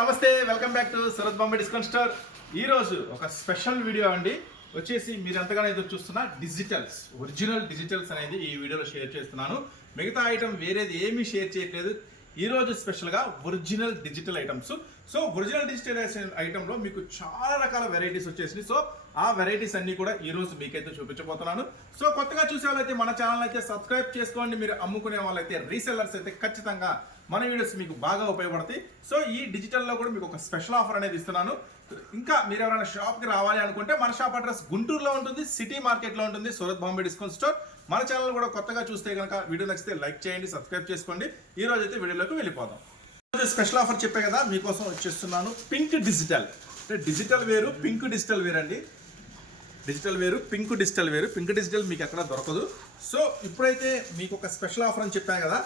నమస్తే welcome back to Surat Bombay discount store. ఈ రోజు ఒక స్పెషల్ వీడియో అండి. వచ్చేసి మీరు ఎంతగానో ఎదురు చూస్తున్న డిజిటల్స్ ఒరిజినల్ డిజిటల్స్ అనేది ఈ వీడియోలో షేర్ చేస్తున్నాను. మిగతా ఐటమ్ వేరేది ఏమీ షేర్ చేయట్లేదు. ఈ రోజు స్పెషల్గా original digital items. So original digital ఐటమ్లో మీకు చాలా రకాల వెరైటీస్ వచ్చేసినాయి. సో ఆ వెరైటీస్ అన్నీ కూడా ఈ రోజు మీకైతే చూపించబోతున్నాను. సో కొత్తగా చూసే వాళ్ళైతే మన ఛానల్ అయితే సబ్స్క్రైబ్ చేసుకోండి. మీరు అమ్ముకునే వాళ్ళైతే రీసెల్లర్స్ అయితే ఖచ్చితంగా మన వీడియోస్ మీకు బాగా ఉపయోగపడతాయి. సో ఈ డిజిటల్లో కూడా మీకు ఒక స్పెషల్ ఆఫర్ అనేది ఇస్తున్నాను. ఇంకా మీరు ఎవరైనా షాప్కి రావాలి అనుకుంటే మన షాప్ అడ్రస్ గుంటూరులో ఉంటుంది సిటీ మార్కెట్లో ఉంటుంది సూరత్ బాంబే డిస్కౌంట్ స్టోర్. మన ఛానల్ కూడా కొత్తగా చూస్తే కనుక వీడియో నచ్చితే లైక్ చేయండి సబ్స్క్రైబ్ చేసుకోండి. ఈ రోజు అయితే వీడియోలోకి వెళ్ళిపోదాం. స్పెషల్ ఆఫర్ చెప్పే కదా మీకోసం వచ్చేస్తున్నాను పింక్ డిజిటల్. అంటే డిజిటల్ వేరు పింక్ డిజిటల్ వేరు అండి డిజిటల్ వేరు పింక్ డిజిటల్ వేరు. పింక్ డిజిటల్ మీకు ఎక్కడ దొరకదు. సో ఇప్పుడైతే మీకు ఒక స్పెషల్ ఆఫర్ అని చెప్పాను కదా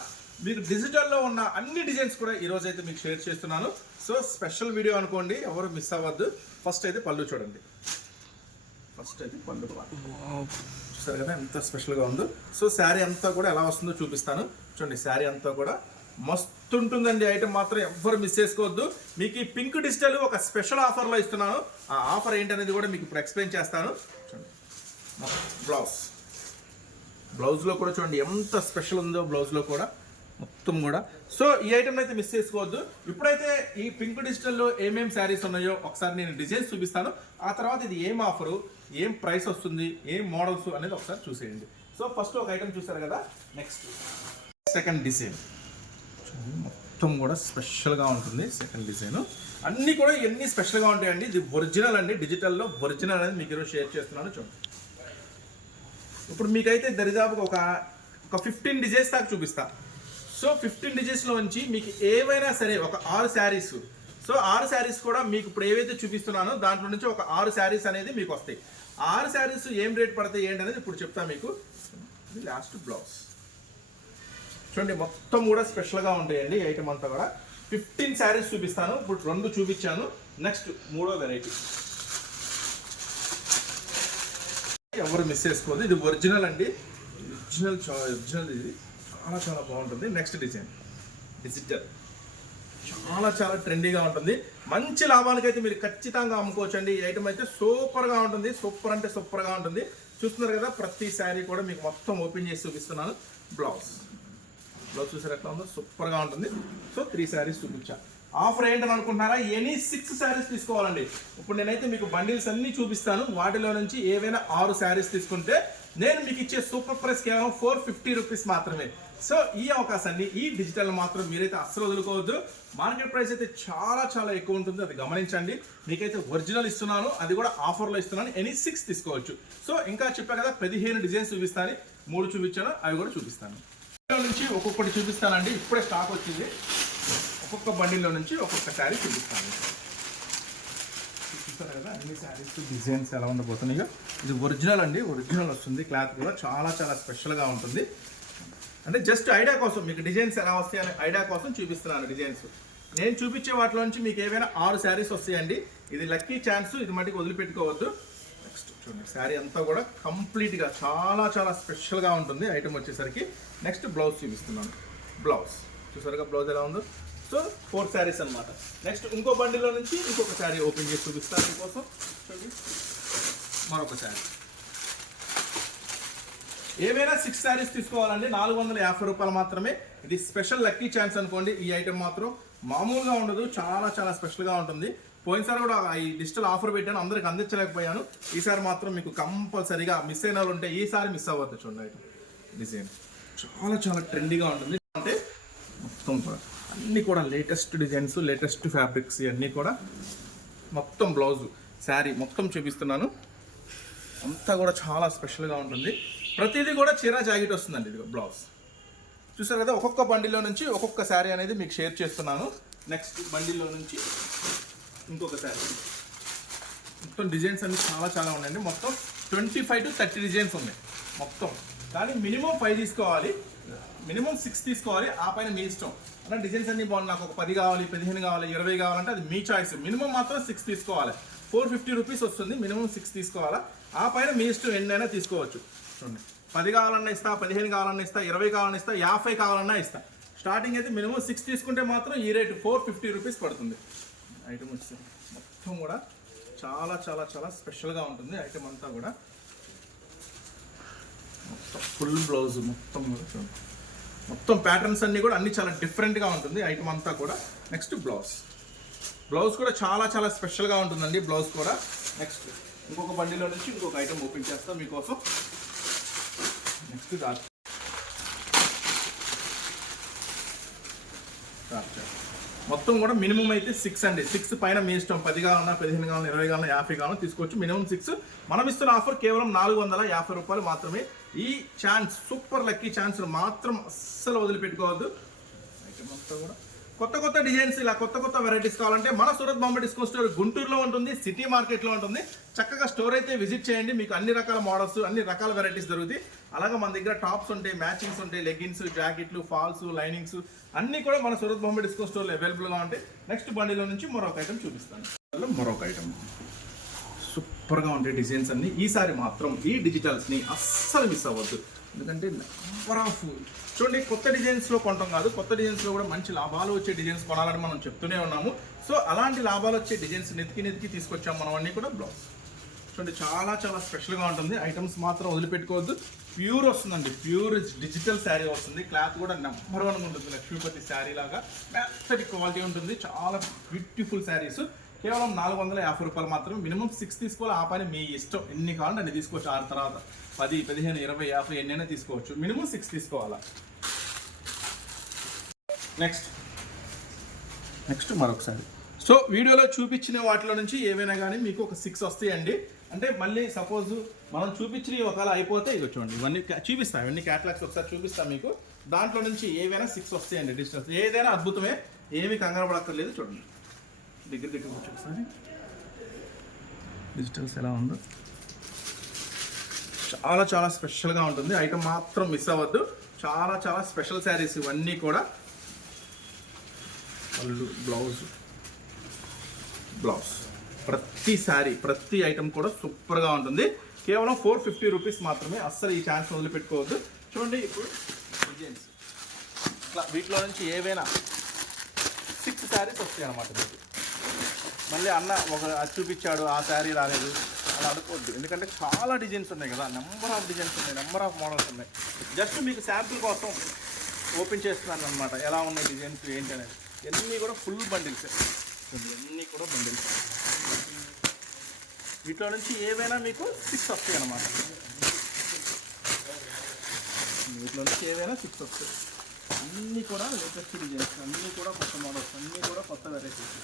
మీకు డిజిటల్లో ఉన్న అన్ని డిజైన్స్ కూడా ఈ రోజు అయితే మీకు షేర్ చేస్తున్నాను. సో స్పెషల్ వీడియో అనుకోండి ఎవరు మిస్ అవ్వద్దు. ఫస్ట్ అయితే పళ్ళు చూడండి. ఫస్ట్ అయితే పళ్ళు చూస్తారు కదా ఎంత స్పెషల్గా ఉందో. సో శారీ అంతా కూడా ఎలా వస్తుందో చూపిస్తాను. చూడండి శారీ అంతా కూడా మస్తు ఉంటుందండి ఐటమ్ మాత్రం ఎవ్వరు మిస్ చేసుకోవద్దు. మీకు ఈ పింక్ డిజిటల్ ఒక స్పెషల్ ఆఫర్లో ఇస్తున్నాను. ఆ ఆఫర్ ఏంటనేది కూడా మీకు ఇప్పుడు ఎక్స్ప్లెయిన్ చేస్తాను. చూడండి. బ్లౌజ్ బ్లౌజ్లో కూడా చూడండి ఎంత స్పెషల్ ఉందో బ్లౌజ్లో కూడా. మొత్తం కూడా. సో ఈ ఐటమ్ అయితే మిస్ చేసుకోవద్దు. ఇప్పుడైతే ఈ పింక్ డిజిటల్లో ఏమేమి శారీస్ ఉన్నాయో ఒకసారి నేను డిజైన్స్ చూపిస్తాను. ఆ తర్వాత ఇది ఏం ఆఫరు ఏం ప్రైస్ వస్తుంది ఏం మోడల్స్ అనేది ఒకసారి చూసేయండి. సో ఫస్ట్ ఒక ఐటమ్ చూసారు కదా? నెక్స్ట్ సెకండ్ డిజైన్ మొత్తం కూడా స్పెషల్గా ఉంటుంది సెకండ్ డిజైన్ అన్నీ కూడా ఎన్ని స్పెషల్గా ఉంటాయండి? ఇది ఒరిజినల్ అండి. డిజిటల్లో ఒరిజినల్ అనేది మీకు ఈరోజు షేర్ చేస్తున్నాను చూడండి. ఇప్పుడు మీకైతే దరిదాపుగా ఒక ఒక ఫిఫ్టీన్ డిజైన్స్ దాకా చూపిస్తాను సో ఫిఫ్టీన్ డిజైన్స్లో నుంచి మీకు ఏవైనా సరే ఒక ఆరు శారీస్. సో ఆరు శారీస్ కూడా మీకు ఇప్పుడు ఏవైతే చూపిస్తున్నానో దాంట్లో నుంచి ఒక ఆరు శారీస్ అనేది మీకు వస్తాయి. ఆరు శారీస్ ఏం రేట్ పడతాయి ఏంటి అనేది ఇప్పుడు చెప్తా మీకు. లాస్ట్ బ్లౌజ్ చూడండి మొత్తం కూడా స్పెషల్గా ఉంటాయండి ఐటమ్ అంతా కూడా. ఫిఫ్టీన్ శారీస్ చూపిస్తాను. ఇప్పుడు రెండు చూపించాను. నెక్స్ట్ మూడో వెరైటీ ఎవరు మిస్ చేసుకోదు. ఇది ఒరిజినల్ అండి. ఒరిజినల్ ఒరిజినల్ ఇది. చాలా చాలా బాగుంటుంది. నెక్స్ట్ డిజైన్ డిజిటల్ చాలా చాలా ట్రెండీగా ఉంటుంది. మంచి లాభాలకైతే మీరు ఖచ్చితంగా అమ్ముకోవచ్చు అండి ఈ ఐటమ్ అయితే సూపర్గా ఉంటుంది. సూపర్ అంటే సూపర్గా ఉంటుంది. చూస్తున్నారు కదా ప్రతి శారీ కూడా మీకు మొత్తం ఓపెన్ చేసి చూపిస్తున్నాను. బ్లౌజ్ బ్లౌజ్ చూసారు ఎట్లా ఉందో? సూపర్గా ఉంటుంది. సో త్రీ శారీస్ చూపించా. ఆఫర్ ఏంటని అనుకుంటున్నారా? ఎనీ సిక్స్ శారీస్ తీసుకోవాలండి. ఇప్పుడు నేనైతే మీకు బండిల్స్ అన్నీ చూపిస్తాను. వాటిలో నుంచి ఏవైనా ఆరు శారీస్ తీసుకుంటే నేను మీకు ఇచ్చే సూపర్ ప్రైస్ కేవలం ఫోర్ ఫిఫ్టీ రూపీస్ మాత్రమే. సో ఈ అవకాశాన్ని ఈ డిజిటల్ మాత్రం మీరైతే అస్సలు వదులుకోవద్దు. మార్కెట్ ప్రైస్ అయితే చాలా చాలా ఎక్కువ ఉంటుంది. అది గమనించండి. మీకైతే ఒరిజినల్ ఇస్తున్నాను. అది కూడా ఆఫర్లో ఇస్తున్నాను. ఎనీ సిక్స్ తీసుకోవచ్చు. సో ఇంకా చెప్పా కదా పదిహేను డిజైన్స్ చూపిస్తాను. మూడు చూపించాను. అవి కూడా చూపిస్తాను. నుంచి ఒక్కొక్కటి చూపిస్తానండి. ఇప్పుడే స్టాక్ వచ్చింది. ఒక్కొక్క బండిలో నుంచి ఒక్కొక్క శారీ చూపిస్తాను. చూస్తారు కదా అన్ని శారీస్ డిజైన్స్ ఎలా ఉండబోతున్నాయో. ఇది ఒరిజినల్ అండి ఒరిజినల్ వస్తుంది. క్లాత్ కూడా చాలా చాలా స్పెషల్గా ఉంటుంది. అంటే జస్ట్ ఐడియా కోసం మీకు డిజైన్స్ ఎలా వస్తాయి అనే ఐడియా కోసం చూపిస్తున్నాను డిజైన్స్ నేను చూపించే వాటిలో నుంచి మీకు ఏవైనా ఆరు శారీస్ వస్తాయండి. ఇది లక్కీ ఛాన్స్ ఇది మటుకు వదిలిపెట్టుకోవద్దు. నెక్స్ట్ చూడండి శారీ అంతా కూడా కంప్లీట్గా చాలా చాలా స్పెషల్గా ఉంటుంది. ఐటమ్ వచ్చేసరికి నెక్స్ట్ బ్లౌజ్ చూపిస్తున్నాను. బ్లౌజ్ చూసారుగా బ్లౌజ్ ఎలా ఉందో? సో ఫోర్ శారీస్ అన్నమాట. నెక్స్ట్ ఇంకో బండిలో నుంచి ఇంకొక శారీ ఓపెన్ చేసి చూపిస్తాను మీకోసం. చూడండి. మరొక శారీ. ఏవైనా సిక్స్ శారీస్ తీసుకోవాలండి నాలుగు వందల యాభై రూపాయలు మాత్రమే. ఇది స్పెషల్ లక్కీ ఛాన్స్ అనుకోండి. ఈ ఐటెం మాత్రం మామూలుగా ఉండదు. చాలా చాలా స్పెషల్గా ఉంటుంది. పోయినసారి కూడా ఈ డిజిటల్ ఆఫర్ పెట్టాను. అందరికి అందించలేకపోయాను. ఈసారి మాత్రం మీకు కంపల్సరీగా మిస్ అయిన వాళ్ళు ఉంటే ఈసారి మిస్ అవ్వద్దు చూడండి ఐటమ్ డిజైన్ చాలా చాలా ట్రెండీగా ఉంటుంది. అంటే మొత్తం కూడా అన్నీ కూడా లేటెస్ట్ డిజైన్స్ లేటెస్ట్ ఫ్యాబ్రిక్స్ ఇవన్నీ కూడా మొత్తం బ్లౌజ్ శారీ మొత్తం చూపిస్తున్నాను. అంతా కూడా చాలా స్పెషల్గా ఉంటుంది. ప్రతిదీ కూడా చీర జాకెట్ వస్తుందండి ఇది బ్లౌజ్ చూసారు కదా ఒక్కొక్క బండిలో నుంచి ఒక్కొక్క శారీ అనేది మీకు షేర్ చేస్తున్నాను. నెక్స్ట్ బండిలో నుంచి ఇంకొక శారీ మొత్తం డిజైన్స్ అన్ని చాలా చాలా ఉన్నాయండి. మొత్తం twenty five to thirty designs ఉన్నాయి. మొత్తం. కానీ మినిమం ఫైవ్ తీసుకోవాలి. మినిమం సిక్స్ తీసుకోవాలి ఆ పైన మీ ఇష్టం. అంటే డిజైన్స్ అన్ని బాగుంది నాకు ఒక పది కావాలి పదిహేను కావాలి ఇరవై కావాలంటే అది మీ చాయిస్ మినిమం మాత్రం సిక్స్ తీసుకోవాలి. ఫోర్ ఫిఫ్టీ రూపీస్ వస్తుంది మినిమం సిక్స్ తీసుకోవాలా? ఆ పైన మీ ఇష్టం ఎన్నైనా తీసుకోవచ్చు. చూడండి. పది కావాలన్నా ఇస్తా పదిహేను కావాలన్నా ఇస్తా ఇరవై కావాలన్నా ఇస్తా యాభై కావాలన్నా ఇస్తా. స్టార్టింగ్ అయితే మినిమం సిక్స్ తీసుకుంటే మాత్రం ఈ రేటు ఫోర్ ఫిఫ్టీ రూపీస్ పడుతుంది. ఐటమ్ వచ్చి మొత్తం కూడా చాలా చాలా చాలా స్పెషల్గా ఉంటుంది ఐటమ్ అంతా కూడా. మొత్తం ఫుల్ బ్లౌజ్ మొత్తం కూడా చూడండి. మొత్తం ప్యాటర్న్స్ అన్నీ కూడా అన్ని చాలా డిఫరెంట్గా ఉంటుంది ఐటమ్ అంతా కూడా. నెక్స్ట్ బ్లౌజ్ బ్లౌజ్ కూడా చాలా చాలా స్పెషల్గా ఉంటుందండి బ్లౌజ్ కూడా. నెక్స్ట్ ఇంకొక బండిలో నుంచి ఇంకొక ఐటమ్ ఓపెన్ చేస్తాం మీకోసం. నెక్స్ట్ దాట్ మొత్తం కూడా మినిమం అయితే సిక్స్ అండి. సిక్స్ పైన మీ ఇష్టం. పది కావాలన్నా పదిహేను కావాలన్నా ఇరవై కావాలన్నా యాభై కావాలన్నా తీసుకోవచ్చు. మినిమం సిక్స్ మనం ఇస్తున్న ఆఫర్ కేవలం నాలుగు వందల యాభై రూపాయలు మాత్రమే ఈ ఛాన్స్ సూపర్ లక్కీ ఛాన్స్ మాత్రం అస్సలు వదిలిపెట్టుకోవద్దు. ఐటమ్ కూడా కొత్త కొత్త డిజైన్స్ ఇలా కొత్త కొత్త వెరైటీస్ కావాలంటే మన సూరత్ బాంబే డిస్కౌంట్ స్టోర్ గుంటూరులో ఉంటుంది సిటీ మార్కెట్లో ఉంటుంది. చక్కగా స్టోర్ అయితే విజిట్ చేయండి. మీకు అన్ని రకాల మోడల్స్ అన్ని రకాల వెరైటీస్ దొరుకుతాయి. అలాగే మన దగ్గర టాప్స్ ఉంటాయి మ్యాచింగ్స్ ఉంటాయి లెగ్గిన్స్ జాకెట్లు ఫాల్స్ లైనింగ్స్ అన్నీ కూడా మన సూరత్ బాంబే డిస్కౌంట్ స్టోర్లో అవైలబుల్గా ఉంటాయి. నెక్స్ట్ బండిలో నుంచి మరొక ఐటమ్ చూపిస్తాను. మరొక ఐటమ్ సూపర్గా ఉంటాయి డిజైన్స్ అన్ని ఈసారి మాత్రం ఈ డిజిటల్స్ని అస్సలు మిస్ అవ్వద్దు. ఎందుకంటే నెంబర్ ఆఫ్ చూడండి కొత్త డిజైన్స్లో కొనటం కాదు కొత్త డిజైన్స్లో కూడా మంచి లాభాలు వచ్చే డిజైన్స్ కొనాలని మనం చెప్తూనే ఉన్నాము. సో అలాంటి లాభాలు వచ్చే డిజైన్స్ నెతికి నెతికి తీసుకొచ్చాము మనం అన్నీ కూడా బ్లౌజ్. చూడండి చాలా చాలా స్పెషల్గా ఉంటుంది. ఐటమ్స్ మాత్రం వదిలిపెట్టుకోవద్దు. ప్యూర్ వస్తుందండి ప్యూర్ డిజిటల్ శారీ వస్తుంది. క్లాత్ కూడా నెంబర్ వన్ ఉంటుంది లక్ష్మీపతి శారీ లాగా మెత్తటి క్వాలిటీ ఉంటుంది. చాలా బ్యూటిఫుల్ శారీస్. కేవలం నాలుగు వందల యాభై రూపాయలు మాత్రమే మినిమం సిక్స్ తీసుకోవాలి. ఆ పని మీ ఇష్టం. ఎన్ని కావాలంటే అన్ని తీసుకోవచ్చు. ఆరు తర్వాత పది పదిహేను ఇరవై యాభై ఎన్నైనా తీసుకోవచ్చు. మినిమం సిక్స్ తీసుకోవాలా? నెక్స్ట్ నెక్స్ట్ మరొకసారి. సో వీడియోలో చూపించిన వాటిలో నుంచి ఏవైనా కానీ మీకు ఒక సిక్స్ వస్తాయండి. అంటే మళ్ళీ సపోజ్ మనం చూపించినవి ఒకవేళ అయిపోతే ఇవి చూడండి. ఇవన్నీ చూపిస్తాం. ఇవన్నీ క్యాటలాగ్స్ ఒకసారి చూపిస్తాం మీకు. దాంట్లో నుంచి ఏవైనా సిక్స్ వస్తాయండి డిస్టెన్స్ ఏదైనా అద్భుతమే. ఏమి కంగారు పడక్కర్లేదు. చూడండి. దగ్గర దగ్గర వచ్చి ఒకసారి. డిజిటల్స్ ఎలా ఉందో. చాలా చాలా స్పెషల్గా ఉంటుంది. ఐటమ్ మాత్రం మిస్ అవ్వద్దు. చాలా చాలా స్పెషల్ శారీస్ ఇవన్నీ కూడా. పళ్ళు బ్లౌజ్ బ్లౌజ్ ప్రతి శారీ ప్రతి ఐటమ్ కూడా సూపర్గా ఉంటుంది. కేవలం ఫోర్ ఫిఫ్టీ రూపీస్ మాత్రమే అస్సలు ఈ ఛాన్స్ వదిలిపెట్టుకోవద్దు. చూడండి ఇప్పుడు డిజైన్స్ ఇట్లా వీటిలో నుంచి ఏవైనా సిక్స్ శారీస్ వస్తాయి అన్నమాట మీకు. మళ్ళీ అన్న ఒక అది చూపించాడు ఆ శారీ రాలేదు. అలా అనుకోవద్దు. ఎందుకంటే చాలా డిజైన్స్ ఉన్నాయి కదా. నెంబర్ ఆఫ్ డిజైన్స్ ఉన్నాయి నెంబర్ ఆఫ్ మోడల్స్ ఉన్నాయి. జస్ట్ మీకు శాంపుల్ కోసం ఓపెన్ చేస్తున్నాను అనమాట ఎలా ఉన్నాయి డిజైన్స్ ఏంటి అనేది. ఇవన్నీ కూడా ఫుల్ బండిల్స్. ఇవన్నీ కూడా బండిల్స్. వీటిలో నుంచి ఏవైనా మీకు సిక్స్ వస్తాయి అన్నమాట. వీటిలో నుంచి ఏవైనా సిక్స్ వస్తాయి. అన్నీ కూడా లేటెస్ట్ డిజైన్స్ అన్నీ కూడా కొత్త మోడల్స్ అన్నీ కూడా కొత్త వెరైటీస్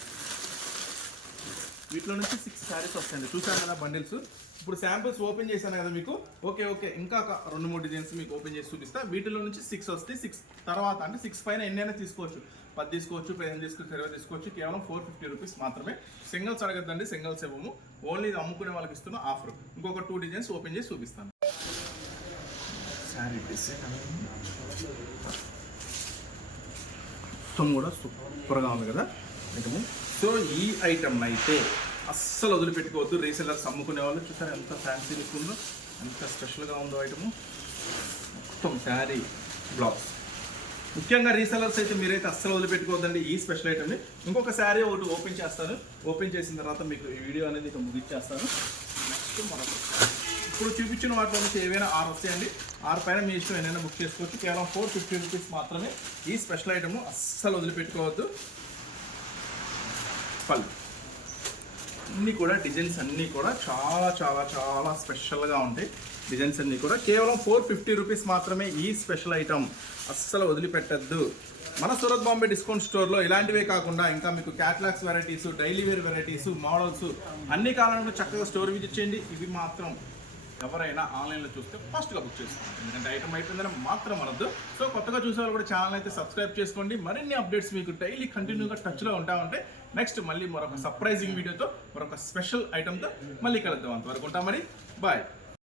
వీటిలో నుంచి సిక్స్ శారీస్ వస్తాయండి. చూసాను కదా బండిల్స్ ఇప్పుడు శాంపిల్స్ ఓపెన్ చేశాను కదా మీకు? ఓకే ఓకే ఇంకా ఒక రెండు మూడు డిజైన్స్ మీకు ఓపెన్ చేసి చూపిస్తా. వీటిలో నుంచి సిక్స్ వస్తాయి సిక్స్ తర్వాత అంటే సిక్స్ పైన ఎన్నైనా తీసుకోవచ్చు. పది తీసుకోవచ్చు పదిహేను తీసుకోవచ్చు ఇరవై తీసుకోవచ్చు. కేవలం ఫోర్ ఫిఫ్టీ రూపీస్ మాత్రమే. సింగిల్స్ అడగద్దండి సింగిల్స్ ఇవ్వము. ఓన్లీ ఇది అమ్ముకునే వాళ్ళకి ఇస్తున్న ఆఫర్ ఇంకొక టూ డిజైన్స్ ఓపెన్ చేసి చూపిస్తాను. శారీ డిజైన్ మొత్తం కూడా సూపర్గా ఉంది కదా? ఐటమ్ సో ఈ ఐటమ్ అయితే అస్సలు వదిలిపెట్టుకోవద్దు. రీసెల్లర్స్ అమ్ముకునే వాళ్ళు చూసారు ఎంత ఫ్యాన్సీ లుక్ ఉందో? ఎంత స్పెషల్గా ఉందో ఐటమ్ మొత్తం శారీ బ్లౌజ్ ముఖ్యంగా రీసెల్లర్స్ అయితే మీరైతే అస్సలు వదిలిపెట్టుకోవద్దండి ఈ స్పెషల్ ఐటమ్ని ఇంకొక శారీ ఒకటి ఓపెన్ చేస్తాను. ఓపెన్ చేసిన తర్వాత మీకు ఈ వీడియో అనేది ఇక ముగిచ్చేస్తాను. నెక్స్ట్ మరొక ఇప్పుడు చూపించిన వాటిలో నుంచి ఏవైనా ఆరు వస్తాయండి. ఆరు పైన మీ ఇష్టం ఏదైనా బుక్ చేసుకోవచ్చు. కేవలం ఫోర్ ఫిఫ్టీ రూపీస్ మాత్రమే ఈ స్పెషల్ ఐటమ్ అస్సలు వదిలిపెట్టుకోవద్దు. పళ్ళు. అన్నీ కూడా డిజైన్స్ అన్నీ కూడా చాలా చాలా చాలా స్పెషల్గా ఉంటాయి. డిజైన్స్ అన్నీ కూడా కేవలం ఫోర్ ఫిఫ్టీ రూపీస్ మాత్రమే ఈ స్పెషల్ ఐటమ్ అస్సలు వదిలిపెట్టద్దు. మన సూరత్ బాంబే డిస్కౌంట్ స్టోర్లో ఇలాంటివే కాకుండా ఇంకా మీకు catalogues varieties daily wear varieties models అన్ని కాలంలో చక్కగా స్టోర్ విజిట్ చేయండి. ఇవి మాత్రం ఎవరైనా ఆన్లైన్లో చూస్తే ఫస్ట్గా బుక్ చేసుకోండి. ఎందుకంటే ఐటమ్ అయిపోయిందని మాత్రం అనొద్దు. సో కొత్తగా చూసే వాళ్ళు కూడా ఛానల్ అయితే సబ్స్క్రైబ్ చేసుకోండి. మరిన్ని అప్డేట్స్ మీకు డైలీ కంటిన్యూగా టచ్లో ఉంటా ఉంటే నెక్స్ట్ మళ్ళీ మరొక సర్ప్రైజింగ్ వీడియోతో మరొక స్పెషల్ ఐటమ్తో మళ్ళీ కలుద్దాం అంతవరకు ఉంటాం మరి. బాయ్